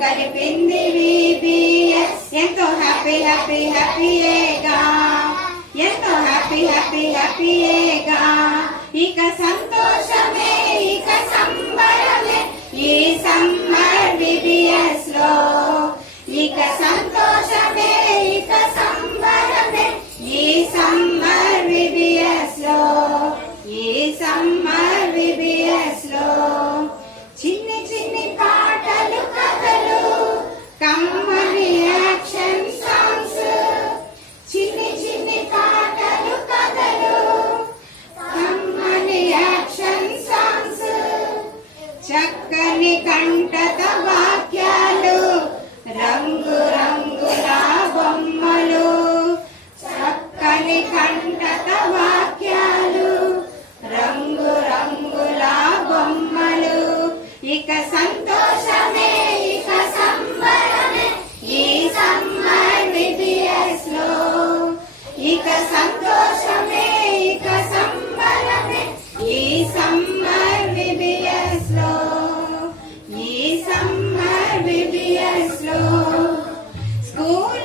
కలిపింది VBS ఎంతో happy happy హ్యాపీయేగా ఎంతో హ్యాపీ హ్యాపీ హ్యాపీయేగా ఇక సంతోషమే ఇక సంబరమే ఈ సమ్మర్ VBS లో ఇక సంతోషమే ఇక సంబరమే ఈ సమ్మర్ VBS లో ఈ సమ్మర్ VBS లో చిన్ని చిన్ని పాటలు కథలు కమ్మని యాక్షన్ సాంగ్స్ చిన్ని చిన్ని పాటలు కథలు కమ్మని యాక్షన్ సాంగ్స్ చక్కని కంఠత వాక్యాలు రంగు రంగుల బొమ్మలు చక్కని కంఠత వాక్యాలు రంగు రంగుల బొమ్మలు ఇక సంతోషమే ఇక సంబరమే ఈ సమ్మర్ VBS లో ఇక సంతోషమే ఇక సంబరమే ఈ సమ్మర్ VBS లో ఈ సమ్మర్ VBS లో స్కూల్